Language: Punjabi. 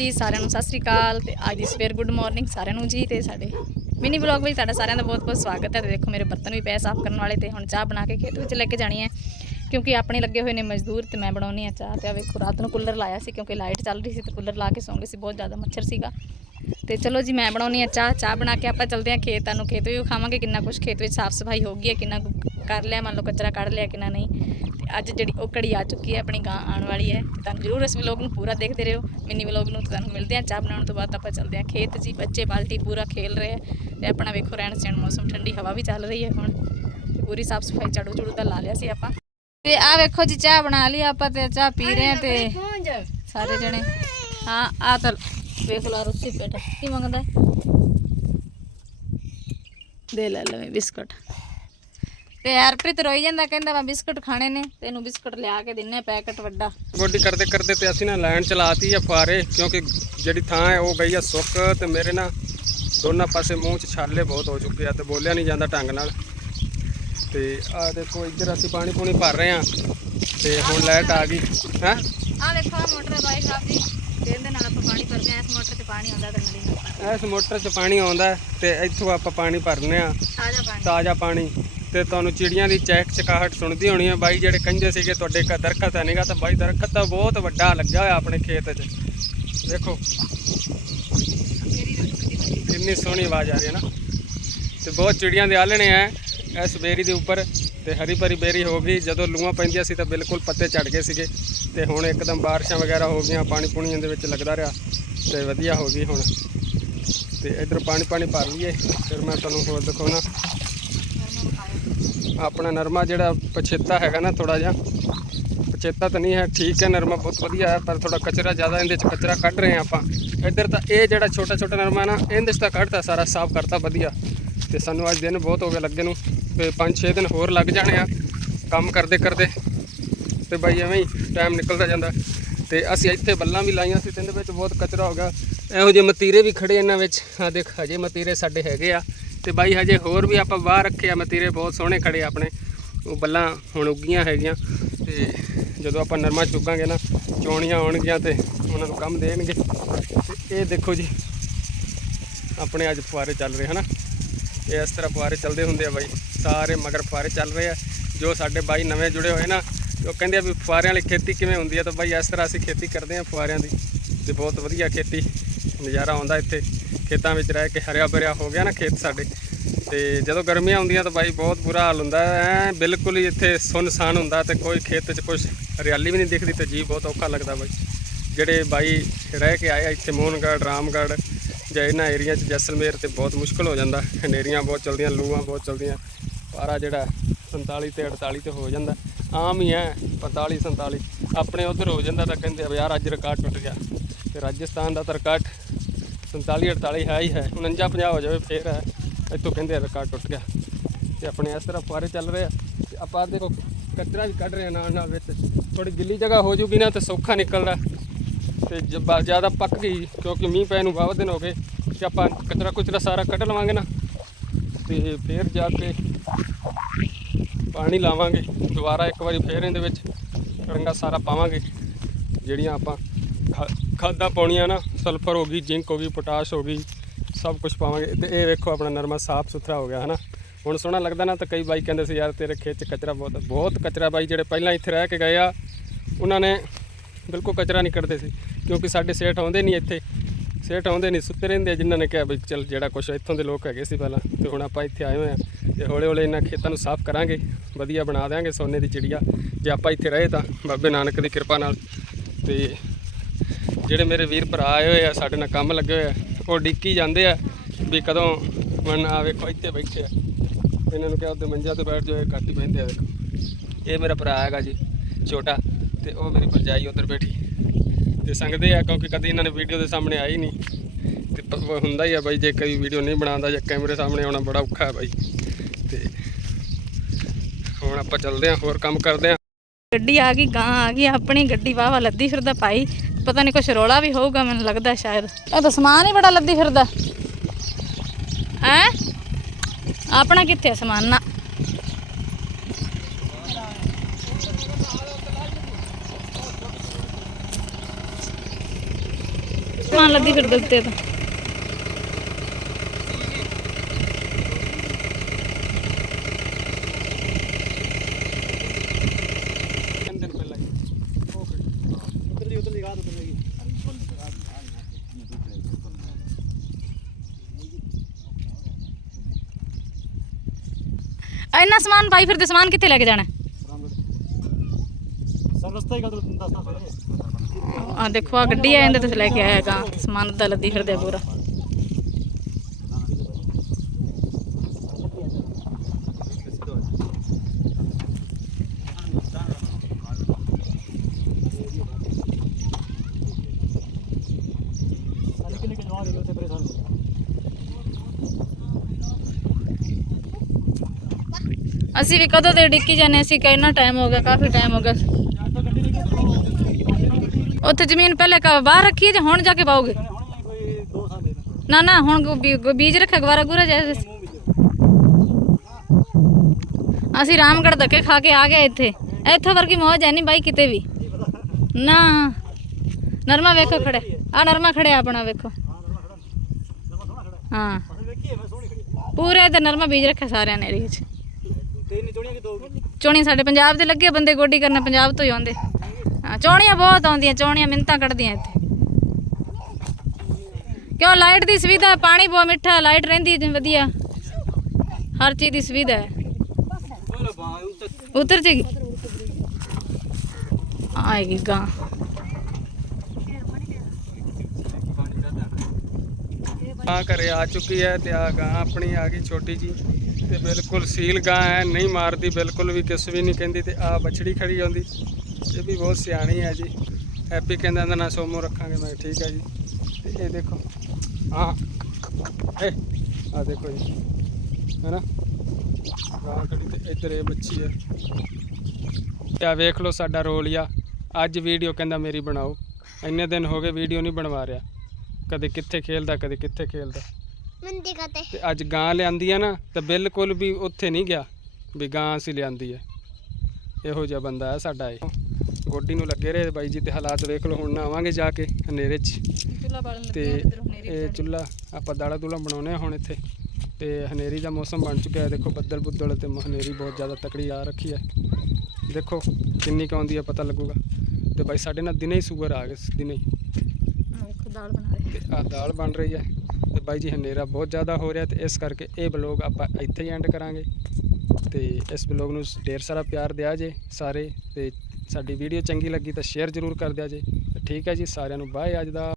ਜੀ, ਸਾਰਿਆਂ ਨੂੰ ਸਤਿ ਸ੍ਰੀ ਅਕਾਲ ਤੇ ਅੱਜ ਦੀ ਸਵੇਰ ਗੁੱਡ ਮਾਰਨਿੰਗ ਸਾਰਿਆਂ ਨੂੰ ਜੀ ਤੇ ਸਾਡੇ ਮਿਨੀ ਵਲੌਗ ਵਿੱਚ ਤੁਹਾਡਾ ਸਾਰਿਆਂ ਦਾ ਬਹੁਤ-ਬਹੁਤ ਸਵਾਗਤ ਹੈ ਤੇ ਦੇਖੋ ਮੇਰੇ ਬਰਤਨ ਵੀ ਪਏ ਸਾਫ਼ ਕਰਨ ਵਾਲੇ ਤੇ ਹੁਣ ਚਾਹ ਬਣਾ ਕੇ ਖੇਤ ਵਿੱਚ ਲੈ ਕੇ ਜਾਣੀ ਹੈ ਕਿਉਂਕਿ ਆਪਣੇ ਲੱਗੇ ਹੋਏ ਨੇ ਮਜ਼ਦੂਰ ਤੇ ਮੈਂ ਬਣਾਉਣੀ ਆ ਚਾਹ ਤੇ ਆ ਵੇਖੋ ਰਾਤ ਨੂੰ ਕੂਲਰ ਲਾਇਆ ਸੀ ਕਿਉਂਕਿ ਲਾਈਟ ਚੱਲ ਰਹੀ ਸੀ ਤੇ ਕੂਲਰ ਲਾ ਕੇ ਸੌਂ ਗਏ ਸੀ, ਬਹੁਤ ਜ਼ਿਆਦਾ ਮੱਛਰ ਸੀਗਾ। ਤੇ ਚਲੋ ਜੀ, ਮੈਂ ਬਣਾਉਣੀ ਆ ਚਾਹ ਚਾਹ ਬਣਾ ਕੇ ਆਪਾਂ ਚੱਲਦੇ ਆ ਖੇਤਾਂ ਨੂੰ, ਖੇਤ ਵੀ ਖਾਵਾਂਗੇ, ਕਿੰਨਾ ਕੁਝ ਖੇਤ ਵਿੱਚ ਸਾਫ਼ ਸਫ਼ਾਈ ਹੋ ਗਈ ਹੈ, ਕਿੰਨਾ ਕੁ ਕਰ ਲਿਆ, ਮੰਨ ਲਓ ਕਚਰਾ ਕੱਢ ਲਿਆ, ਕਿੰਨਾ ਨਹੀਂ। ਅੱਜ ਜਿਹੜੀ ਉਹ ਘੜੀ ਆ ਚੁੱਕੀ ਹੈ, ਆਪਣੀ ਗਾਂ ਆਉਣ ਵਾਲੀ ਹੈ। ਤੁਹਾਨੂੰ ਜ਼ਰੂਰ ਇਸ ਵਲੌਗ ਨੂੰ ਪੂਰਾ ਦੇਖਦੇ ਰਹੋ ਮਿੰਨੀ ਵਲੌਗ ਨੂੰ ਤੁਹਾਨੂੰ ਮਿਲਦੇ ਆ ਚਾਹ ਬਣਾਉਣ ਤੋਂ ਬਾਅਦ ਆਪਾਂ ਚੱਲਦੇ ਆ ਖੇਤ ਜੀ, ਬੱਚੇ, ਬਾਲਟੀ ਪੂਰਾ ਖੇਲ ਰਹੇ ਤੇ ਆਪਣਾ ਵੇਖੋ ਰਹਿਣ ਸਹਿਣ ਮੌਸਮ, ਠੰਡੀ ਹਵਾ ਵੀ ਚੱਲ ਰਹੀ ਹੈ ਹੁਣ। ਤੇ ਪੂਰੀ ਸਾਫ਼ ਸਫ਼ਾਈ ਝਾੜੂ ਝੂੜੂ ਦਾ ਲਾ ਲਿਆ ਸੀ ਆਪਾਂ। ਤੇ ਆ ਵੇਖੋ ਜੀ, ਚਾਹ ਬਣਾ ਲਈ ਆਪਾਂ ਤੇ ਚਾਹ ਪੀ ਰਹੇ ਆ ਤੇ ਸਾਰੇ ਜਣੇ। ਹਾਂ ਆ ਤਾਂ ਵੇਖ ਲਾ ਰੁੱਸੀ ਪੇਟ ਕੀ ਮੰਗਦਾ ਦੇ ਲੈ ਲਵੇ ਬਿਸਕਟ। ਤੇ ਹਰਪ੍ਰੀਤ ਰੋਈ ਜਾਂਦਾ ਕਹਿੰਦਾ ਮੈਂ ਬਿਸਕਟ ਖਾਣੇ ਨੇ ਤੈਨੂੰ ਬਿਸਕਟ ਲਿਆ ਕੇ ਦਿੰਨੇ ਪੈਕਟ ਵੱਡਾ। ਗੋਡੀ ਕਰਦੇ ਕਰਦੇ ਤੇ ਅਸੀਂ ਨਾ ਲਾਈਨ ਚਲਾਤੀ ਆ ਫੁਆਰੇ ਕਿਉਂਕਿ ਜਿਹੜੀ ਥਾਂ ਹੈ ਉਹ ਗਈ ਆ ਸੁੱਕ ਤੇ ਮੇਰੇ ਨਾ ਦੋਨਾਂ ਪਾਸੇ ਮੂੰਹ 'ਚ ਛਾਲੇ ਬਹੁਤ ਹੋ ਚੁੱਕੇ ਆ ਤੇ ਬੋਲਿਆ ਨਹੀਂ ਜਾਂਦਾ ਢੰਗ ਨਾਲ। ਤੇ ਆ ਦੇਖੋ ਇੱਧਰ ਅਸੀਂ ਪਾਣੀ ਪੂਣੀ ਭਰ ਰਹੇ ਆ ਤੇ ਹੁਣ ਲਾਈਟ ਆ ਗਈ। ਹੈ? ਆ ਆਹ ਮੋਟਰ ਬਾਈ ਸਾਹਿਬ ਦੀ। ਇਹਦੇ ਨਾਲ ਆਪਾਂ ਪਾਣੀ ਭਰਦੇ ਆ ਇਸ ਮੋਟਰ 'ਚ ਪਾਣੀ ਆਉਂਦਾ ਤੇ ਨਲੀ ਨਾਲ। ਇਸ ਮੋਟਰ 'ਚ ਪਾਣੀ ਆਉਂਦਾ ਤੇ ਇੱਥੋਂ ਆਪਾਂ ਪਾਣੀ ਭਰਨੇ ਆ। ਤਾਜ਼ਾ ਪਾਣੀ। ਤਾਜ਼ਾ ਪਾਣੀ। ਤੇ ਤੁਹਾਨੂੰ ਚਿੜੀਆਂ ਦੀ ਚਹਿਕ ਚਕਾਹਟ ਸੁਣਦੀ ਹੋਣੀ ਹੈ ਬਾਈ ਜਿਹੜੇ ਕਹਿੰਦੇ ਸੀਗੇ ਤੁਹਾਡੇ ਘਰ ਦਰਖਤ ਹੈ ਨਹੀਂਗਾ ਤਾਂ ਬਾਈ ਦਰਖਤ ਤਾਂ ਬਹੁਤ ਵੱਡਾ ਲੱਗਾ ਹੋਇਆ ਆਪਣੇ ਖੇਤ 'ਚ। ਦੇਖੋ ਕਿੰਨੀ ਸੋਹਣੀ ਆਵਾਜ਼ ਆ ਰਹੀ ਹੈ ਨਾ। ਤੇ ਬਹੁਤ ਚਿੜੀਆਂ ਦੇ ਆਲਣੇ ਆ ਇਸ ਬੇਰੀ ਦੇ ਉੱਪਰ, ਤੇ ਹਰੀ ਭਰੀ ਬੇਰੀ ਹੋ ਗਈ। ਜਦੋਂ ਲੂਆਂ ਪੈਂਦੀਆਂ ਸੀ ਤਾਂ ਬਿਲਕੁਲ ਪੱਤੇ ਝੜ ਗਏ ਸੀਗੇ। ਤੇ ਹੁਣ ਇੱਕਦਮ ਬਾਰਿਸ਼ਾਂ ਵਗੈਰਾ ਹੋ ਗਈਆਂ, ਪਾਣੀ ਪੂਣੀ ਦੇ ਵਿੱਚ ਲੱਗਦਾ ਰਿਹਾ, ਤੇ ਵਧੀਆ ਹੋ ਗਈ ਹੁਣ। ਤੇ ਇਧਰ ਪਾਣੀ ਪਾਣੀ ਭਰ ਲਈਏ, ਫਿਰ ਮੈਂ ਤੁਹਾਨੂੰ ਹੋਰ ਦਿਖਾਉਣਾ। ਆਪਣਾ ਨਰਮਾ ਜਿਹੜਾ ਪਛੇਤਾ ਹੈਗਾ ਨਾ ਥੋੜਾ ਜਿਹਾ। ਪਛੇਤਾ ਤਾਂ ਨਹੀਂ ਹੈ, ਠੀਕ ਹੈ, ਨਰਮਾ ਬਹੁਤ ਵਧੀਆ ਹੈ, ਪਰ ਥੋੜਾ ਕਚਰਾ ਜ਼ਿਆਦਾ ਇਹਦੇ ਚ ਕਚਰਾ ਕੱਢ ਰਹੇ ਹਾਂ ਆਪਾਂ। ਇੱਧਰ ਤਾਂ ਇਹ ਜਿਹੜਾ ਛੋਟਾ ਛੋਟਾ ਨਰਮਾ ਨਾ, ਇਹਦੇ 'ਚ ਤਾਂ ਕੱਢਤਾ ਸਾਰਾ, ਸਾਫ਼ ਕਰਤਾ, ਵਧੀਆ। ਤੇ ਸਾਨੂੰ ਅੱਜ ਦਿਨ ਬਹੁਤ ਹੋ ਗਏ ਲੱਗੇ ਨੂੰ, ਤੇ 5-6 ਦਿਨ ਹੋਰ ਲੱਗ ਜਾਣੇ ਆ ਕੰਮ ਕਰਦੇ ਕਰਦੇ। ਤੇ ਬਾਈ ਐਵੇਂ ਹੀ ਟਾਈਮ ਨਿਕਲਦਾ ਜਾਂਦਾ। ਤੇ ਅਸੀਂ ਇੱਥੇ ਬੱਲਾਂ ਵੀ ਲਾਈਆਂ ਸੀ, ਤੇ ਇਹਦੇ ਵਿੱਚ ਬਹੁਤ ਕਚਰਾ ਹੋ ਗਿਆ। ਇਹੋ ਜਿਹੇ ਮਤੀਰੇ ਵੀ ਖੜੇ ਇਹਨਾਂ ਵਿੱਚ। ਆ ਦੇਖ, ਹਜੇ ਮਤੀਰੇ ਸਾਡੇ ਹੈਗੇ ਆ। ਤੇ ਬਾਈ ਹਜੇ ਹੋਰ ਵੀ ਆਪਾਂ ਬਾਹਰ ਰੱਖੇ ਆ ਮਤੀਰੇ ਬਹੁਤ ਸੋਹਣੇ ਖੜੇ ਆ ਆਪਣੇ। ਉਹ ਬੱਲਾਂ ਹੁਣ ਉੱਗੀਆਂ ਹੈਗੀਆਂ ਤੇ ਜਦੋਂ ਆਪਾਂ ਨਰਮਾ ਚੁੱਕਾਂਗੇ ਨਾ, ਚੋਣੀਆਂ ਆਉਣਗੀਆਂ ਤੇ ਉਹਨਾਂ ਨੂੰ ਕੰਮ ਦੇਣਗੇ। ਇਹ ਦੇਖੋ ਜੀ, ਆਪਣੇ ਅੱਜ ਫੁਆਰੇ ਚੱਲ ਰਹੇ, ਹਨਾ? ਇਹ ਇਸ ਤਰ੍ਹਾਂ ਫੁਆਰੇ ਚੱਲਦੇ ਹੁੰਦੇ ਆ ਬਾਈ, ਸਾਰੇ ਮਗਰ ਫੁਆਰੇ ਚੱਲ ਰਹੇ ਆ। ਜੋ ਸਾਡੇ ਬਾਈ ਨਵੇਂ ਜੁੜੇ ਹੋਏ ਨਾ, ਉਹ ਕਹਿੰਦੇ ਆ ਵੀ ਫੁਆਰਿਆਂ ਵਾਲੀ ਖੇਤੀ ਕਿਵੇਂ ਹੁੰਦੀ ਆ, ਤਾਂ ਬਾਈ ਇਸ ਤਰ੍ਹਾਂ ਅਸੀਂ ਖੇਤੀ ਕਰਦੇ ਆ ਫੁਆਰਿਆਂ ਦੀ, ਤੇ ਬਹੁਤ ਵਧੀਆ ਖੇਤੀ। ਨਜ਼ਾਰਾ ਆਉਂਦਾ ਇੱਥੇ। ਖੇਤਾਂ ਵਿੱਚ ਰਹਿ ਕੇ ਹਰਿਆ ਭਰਿਆ ਹੋ ਗਿਆ ਨਾ ਖੇਤ ਸਾਡੇ। ਤੇ ਜਦੋਂ ਗਰਮੀਆਂ ਆਉਂਦੀਆਂ ਤਾਂ ਬਾਈ ਬਹੁਤ ਬੁਰਾ ਹਾਲ ਹੁੰਦਾ। ਐ ਬਿਲਕੁਲ ਹੀ ਇੱਥੇ ਸੁਨਸਾਨ ਹੁੰਦਾ ਤੇ ਕੋਈ ਖੇਤ 'ਚ ਕੁਝ ਹਰਿਆਲੀ ਵੀ ਨਹੀਂ ਦਿਖਦੀ ਤੇ ਜੀ ਬਹੁਤ ਔਖਾ ਲੱਗਦਾ ਬਾਈ। ਜਿਹੜੇ ਬਾਈ ਰਹਿ ਕੇ ਆਏ ਇੱਥੇ ਮੋਹਨਗੜ੍ਹ, ਰਾਮਗੜ੍ਹ ਜਾਂ ਇਹਨਾਂ ਏਰੀਆ 'ਚ ਜੈਸਲਮੇਰ ਤੇ ਬਹੁਤ ਮੁਸ਼ਕਲ ਹੋ ਜਾਂਦਾ। ਹਨੇਰੀਆਂ ਬਹੁਤ ਚਲਦੀਆਂ, ਲੂਆਂ ਬਹੁਤ ਚਲਦੀਆਂ। ਪਾਰਾ ਜਿਹੜਾ 47 ਤੇ 48 ਤੇ ਹੋ ਜਾਂਦਾ। ਆਮ ਹੀ ਹੈ 45 47 ਆਪਣੇ ਉਧਰ ਹੋ ਜਾਂਦਾ ਤਾਂ ਕਹਿੰਦੇ ਵੀ ਯਾਰ ਅੱਜ ਰਿਕਾਰਡ ਟੁੱਟ ਗਿਆ। ਤੇ ਰਾਜਸਥਾਨ ਦਾ ਤਾਂ ਰਿਕਾਰਡ 47 48 ਹੈ ਹੀ ਹੈ। 49 50 ਹੋ ਜਾਵੇ, ਫੇਰ ਹੈ। ਇੱਥੋਂ ਕਹਿੰਦੇ ਆ ਰਿਕਾਰਡ ਟੁੱਟ ਗਿਆ। ਤੇ ਆਪਣੇ ਇਸ ਤਰ੍ਹਾਂ ਫੁਆਰੇ ਚੱਲ ਰਹੇ ਆ। ਤੇ ਆਪਾਂ ਦੇਖੋ, ਕਚਰਾ ਵੀ ਕੱਢ ਰਹੇ ਆ ਨਾਲ ਨਾਲ ਵਿੱਚ। ਥੋੜੀ ਗਿੱਲੀ ਜਗ੍ਹਾ ਹੋ ਜੂਗੀ ਨਾ ਤੇ ਸੌਖਾ ਨਿਕਲਦਾ ਤੇ ਜ- ਬ- ਜ਼ਿਆਦਾ ਪੱਕ ਗਈ, ਕਿਉਂਕਿ ਮੀਂਹ ਪੈ ਨੂੰ ਬਹੁਤ ਦਿਨ ਹੋ ਗਏ। ਤੇ ਆਪਾਂ ਕਚਰਾ ਕੁਚਰਾ ਸਾਰਾ ਕੱਢ ਲਵਾਂਗੇ ਨਾ। ਤੇ ਫੇਰ ਜਾ ਕੇ ਪਾਣੀ ਲਾਵਾਂਗੇ। ਦੁਬਾਰਾ ਇੱਕ ਵਾਰੀ ਫੇਰ ਇਹਦੇ ਵਿੱਚ ਰੰਗਾ ਸਾਰਾ ਪਾਵਾਂਗੇ, ਜਿਹੜੀਆਂ ਆਪਾਂ ਖਾਦਾਂ ਪਾਉਣੀਆਂ ਨਾ ਸਲਫਰ ਹੋ ਗਈ ਜ਼ਿੰਕ ਹੋ ਗਈ ਪੋਟਾਸ਼ ਹੋ ਗਈ ਸਭ ਕੁਝ ਪਾਵਾਂਗੇ। ਤੇ ਇਹ ਵੇਖੋ ਆਪਣਾ ਨਰਮਾ ਸਾਫ਼ ਸੁਥਰਾ ਹੋ ਗਿਆ ਹਨਾ? ਹੁਣ ਸੋਹਣਾ ਲੱਗਦਾ ਨਾ ਤਾਂ ਕਈ ਬਾਈ ਕਹਿੰਦੇ ਸੀ ਯਾਰ ਤੇਰੇ ਖੇਤ 'ਚ ਕਚਰਾ ਬਹੁਤ ਬਹੁਤ ਕਚਰਾ ਬਾਈ ਜਿਹੜੇ ਪਹਿਲਾਂ ਇੱਥੇ ਰਹਿ ਕੇ ਗਏ ਆ ਉਹਨਾਂ ਨੇ ਬਿਲਕੁਲ ਕਚਰਾ ਨਹੀਂ ਕੱਢਦੇ ਸੀ ਕਿਉਂਕਿ ਸਾਡੇ ਸੇਠ ਆਉਂਦੇ ਨਹੀਂ ਇੱਥੇ। ਸੇਠ ਆਉਂਦੇ ਨਹੀਂ ਸੁੱਤੇ ਰਹਿੰਦੇ ਆ, ਜਿਨ੍ਹਾਂ ਨੇ ਕਿਹਾ ਵੀ ਚਲ ਜਿਹੜਾ ਕੁਛ ਇੱਥੋਂ ਦੇ ਲੋਕ ਹੈਗੇ ਸੀ ਪਹਿਲਾਂ ਤੇ ਹੁਣ ਆਪਾਂ ਇੱਥੇ ਆਏ ਹੋਏ ਆ। ਤੇ ਹੌਲੇ ਹੌਲੇ ਇਹਨਾਂ ਖੇਤਾਂ ਨੂੰ ਸਾਫ਼ ਕਰਾਂਗੇ ਵਧੀਆ ਬਣਾ ਦੇਵਾਂਗੇ ਸੋਨੇ ਦੀ ਚਿੜੀਆ। ਜੇ ਆਪਾਂ ਇੱਥੇ ਰਹੇ ਤਾਂ ਬਾਬੇ ਨਾਨਕ ਦੀ ਕਿਰਪਾ ਨਾਲ। ਤੇ ਜਿਹੜੇ ਮੇਰੇ ਵੀਰ ਭਰਾ ਆਏ ਹੋਏ ਆ, ਸਾਡੇ ਨਾਲ ਕੰਮ ਲੱਗੇ ਹੋਏ ਆ, ਉਹ ਡਿੱਕੀ ਜਾਂਦੇ ਆ ਵੀ ਕਦੋਂ ਮਨ ਆ ਵੇਖੋ, ਇੱਥੇ ਬੈਠੇ ਆ। ਇਹਨਾਂ ਨੂੰ ਕਿਹਾ, ਉਹਦੇ ਮੰਜਾ ਤੇ ਬੈਠ ਜਾਓ, ਇਹ ਘੱਟ ਹੀ ਬਹਿੰਦੇ ਆ, ਵੇਖੋ। ਇਹ ਮੇਰਾ ਭਰਾ ਹੈਗਾ ਜੀ, ਛੋਟਾ, ਤੇ ਉਹ ਮੇਰੀ ਭਰਜਾਈ ਉੱਧਰ ਬੈਠੀ। ਤੇ ਸੰਗਦੇ ਆ, ਕਿਉਂਕਿ ਕਦੀ ਇਹਨਾਂ ਨੇ ਵੀਡੀਓ ਦੇ ਸਾਹਮਣੇ ਆਈ ਨਹੀਂ। ਤੇ ਹੁੰਦਾ ਹੀ ਆ ਬਾਈ, ਜੇ ਕੋਈ ਵੀਡੀਓ ਨਹੀਂ ਬਣਾਉਂਦਾ ਜਾਂ ਕੈਮਰੇ ਸਾਹਮਣੇ ਆਉਣਾ ਬੜਾ ਔਖਾ ਹੈ ਬਾਈ। ਤੇ ਹੁਣ ਆਪਾਂ ਚੱਲਦੇ ਆ, ਹੋਰ ਕੰਮ ਕਰਦੇ ਆ। ਗੱਡੀ ਆ ਗਈ ਗਾਂ ਆ ਗਈ, ਆਪਣੀ ਗੱਡੀ ਵਾਵਾ ਲੱਦੀ ਫਿਰਦਾ ਪਾਈ ਪਤਾ ਨਹੀਂ ਕੁਛ ਰੋਲਾ ਵੀ ਹੋਊਗਾ ਮੈਨੂੰ ਲੱਗਦਾ ਸ਼ਾਇਦ। ਇਹ ਤਾਂ ਸਮਾਨ ਹੀ ਬੜਾ ਲੱਦੀ ਫਿਰਦਾ। ਹੈ? ਆਪਣਾ ਕਿੱਥੇ ਸਮਾਨ? ਨਾ। ਸਮਾਨ ਲੱਦੀ ਫਿਰਦੇ ਉੱਤੇ ਤਾਂ ਤਿੰਨ ਦਿਨ ਪਹਿਲਾਂ ਹੀ ਉਧਰ ਦੀ ਉਧਰ ਦੀ ਗਾਹ ਉਧਰ ਦੀ ਇੰਨਾ ਸਮਾਨ ਪਾਈ ਫਿਰਦੇ ਸਮਾਨ ਕਿੱਥੇ ਲੈ ਕੇ ਜਾਣਾ? ਸਭ ਰਸਤਾ ਹੀ ਗੱਲ ਦੱਸਦਾ ਫਿਰ ਆ ਦੇਖੋ ਆ ਗੱਡੀ ਆ ਇਹਦੇ ਤੇ ਲੈ ਕੇ ਆਏਗਾ ਸਮਾਨ ਦਾ ਲੱਦੀ ਫਿਰਦੇ ਪੂਰਾ। ਕਿੰਨੇ ਜਵਾਨ ਪਰੇਸ਼ਾਨ ਅਸੀਂ ਵੀ ਕਦੋਂ ਦੇ ਡਿੱਕੀ ਜਾਂਦੇ ਸੀ ਕਿੰਨਾ ਟਾਈਮ ਹੋ ਗਿਆ, ਕਾਫੀ ਟਾਈਮ ਹੋ ਗਿਆ। ਉੱਥੇ ਜ਼ਮੀਨ ਪਹਿਲੇ ਕ- ਬਾਹਰ ਰੱਖੀ ਹੈ ਜਾਂ ਹੁਣ ਜਾ ਕੇ ਪਾਓਗੇ? ਹੁਣ ਕੋਈ 2 ਸਾਲ ਦੇ ਨਾ ਨਾ ਹੁਣ ਬੀਜ ਰੱਖਿਆ ਗਵਾਰਾ ਗੁਰਾ ਜਾਏ ਅਸੀਂ ਰਾਮਗੜ ਧੱਕੇ ਖਾ ਕੇ ਆ ਗਏ ਇੱਥੇ। ਇੱਥੋਂ ਵਰਗੀ ਮੌਜ ਹੈ ਨਹੀਂ ਬਾਈ ਕਿਤੇ ਵੀ। ਨਾ। ਨਰਮਾ ਵੇਖੋ ਖੜੇ ਆ ਨਰਮਾ ਖੜਿਆ ਆਪਣਾ ਵੇਖੋ। ਹਾਂ। ਪੂਰੇ ਤੇ ਨਰਮਾ ਬੀਜ ਰੱਖਿਆ ਸਾਰਿਆਂ ਨੇ ਏਰੀਏ ਤਿੰਨ ਚੋਣੀਆਂ ਕਿ ਦੋ ਚੋਣੀ ਸਾਡੇ ਪੰਜਾਬ ਦੇ ਲੱਗੇ ਬੰਦੇ ਗੋਡੀ ਕਰਨ ਪੰਜਾਬ ਤੋਂ ਹੀ ਆਉਂਦੇ। ਹਾਂ ਚੋਣੀਆਂ ਬਹੁਤ ਆਉਂਦੀਆਂ ਚੋਣੀਆਂ ਮਿੰਤਾਂ ਕੱਢਦੀਆਂ ਇੱਥੇ। ਕਿਉਂ ਲਾਈਟ ਦੀ ਸੁਵਿਧਾ ਪਾਣੀ ਬਹੁਤ ਮਿੱਠਾ ਲਾਈਟ ਰਹਿੰਦੀ ਹੈ ਵਧੀਆ। ਹਰ ਚੀਜ਼ ਦੀ ਸੁਵਿਧਾ ਹੈ। ਉਤਰ। ਜੇਗੀ ਆਏਗੀ ਗਾਂ। ਗਾਂ ਘਰੇ ਆ ਚੁੱਕੀ ਹੈ ਤੇ ਆ ਗਾਂ ਆਪਣੀ ਆ ਗਈ ਛੋਟੀ ਜੀ ਤੇ ਬਿਲਕੁਲ ਸੀਲ ਗਾਂ ਹੈ ਨਹੀਂ ਮਾਰਦੀ, ਬਿਲਕੁਲ ਵੀ ਕਿਸ ਵੀ ਨਹੀਂ ਕਹਿੰਦੀ ਤੇ ਆ ਬਛੜੀ ਖੜੀ ਆਉਂਦੀ। ਇਹ ਵੀ ਬਹੁਤ ਸਿਆਣੀ ਹੈ ਜੀ। ਹੈਪੀ ਕਹਿੰਦਾ ਇਹਦਾ ਨਾਂ ਸੋਮੋ ਰੱਖਾਂਗੇ, ਮੈਂ ਠੀਕ ਹੈ ਜੀ। ਤੇ ਇਹ ਦੇਖੋ। ਹਾਂ। ਇਹ ਆ ਦੇਖੋ ਜੀ। ਹੈਨਾ? ਗਾਂ ਖੜੀ ਤੇ ਇੱਧਰ ਇਹ ਬੱਚੀ ਹੈ ਤੇ ਆ ਵੇਖ ਲਓ ਸਾਡਾ ਰੋਲੀਆ। ਅੱਜ ਵੀਡੀਓ ਕਹਿੰਦਾ ਮੇਰੀ ਬਣਾਓ। ਇੰਨੇ ਦਿਨ ਹੋ ਗਏ ਵੀਡੀਓ ਨਹੀਂ ਬਣਵਾ ਰਿਹਾ। ਕਦੇ ਕਿੱਥੇ ਖੇਲਦਾ, ਕਦੇ ਕਿੱਥੇ ਖੇਲਦਾ। ਮੰਦੀ ਕਤੇ ਤੇ ਅੱਜ ਗਾਂ ਲਿਆਂਦੀ ਆ ਨਾ ਤਾਂ ਬਿਲਕੁਲ ਵੀ ਉੱਥੇ ਨਹੀਂ ਗਿਆ ਵੀ ਗਾਂ ਅਸੀਂ ਲਿਆਂਦੀ ਹੈ ਇਹੋ ਜਿਹਾ ਬੰਦਾ ਹੈ ਸਾਡਾ ਇਹ। ਗੋਡੀ ਨੂੰ ਲੱਗੇ ਰਹੇ ਬਾਈ ਜੀ ਤੇ ਹਾਲਾਤ ਵੇਖ ਲਓ ਹੁਣ ਨਾ ਆਵਾਂਗੇ ਜਾ ਕੇ ਹਨੇਰੇ 'ਚ। ਚੁੱਲਾ ਬਾਲਣ ਤੇ ਇਹ ਚੁੱਲਾ ਆਪਾਂ ਦਾਲਾ ਦੂਲਾ ਬਣਾਉਣੇ ਆ ਹੁਣ ਇੱਥੇ। ਤੇ ਹਨੇਰੀ ਦਾ ਮੌਸਮ ਬਣ ਚੁੱਕਿਆ ਹੈ ਦੇਖੋ ਬੱਦਲ ਬੁੱਦਲ ਤੇ ਹਨੇਰੀ ਬਹੁਤ ਜ਼ਿਆਦਾ ਤਕੜੀ ਆ ਰੱਖੀ ਹੈ। ਦੇਖੋ ਕਿੰਨੀ ਕੁ ਆਉਂਦੀ ਹੈ ਪਤਾ ਲੱਗੂਗਾ। ਤੇ ਬਾਈ ਸਾਡੇ ਨਾਲ ਦਿਨੇ ਹੀ ਸੂਗਰ ਆ ਗਏ ਸੀ, ਦਿਨੇ ਹੀ। ਦਾਲ ਬਣਾ ਤੇ ਆ ਦਾਲ ਬਣ ਰਹੀ ਹੈ ਤੇ ਬਾਈ ਜੀ ਹਨੇਰਾ ਬਹੁਤ ਜ਼ਿਆਦਾ ਹੋ ਰਿਹਾ ਤੇ ਇਸ ਕਰਕੇ ਇਹ ਬਲੌਗ ਆਪਾਂ ਇੱਥੇ ਹੀ ਐਂਡ ਕਰਾਂਗੇ ਤੇ ਇਸ ਬਲੌਗ ਨੂੰ ਢੇਰ ਸਾਰਾ ਪਿਆਰ ਦਿਆ ਜੇ ਸਾਰੇ ਤੇ ਸਾਡੀ ਵੀਡੀਓ ਚੰਗੀ ਲੱਗੀ ਤਾਂ ਸ਼ੇਅਰ ਜ਼ਰੂਰ ਕਰ ਦਿਆ ਜੇ। ਠੀਕ ਹੈ ਜੀ, ਸਾਰਿਆਂ ਨੂੰ ਬਾਏ ਅੱਜ ਦਾ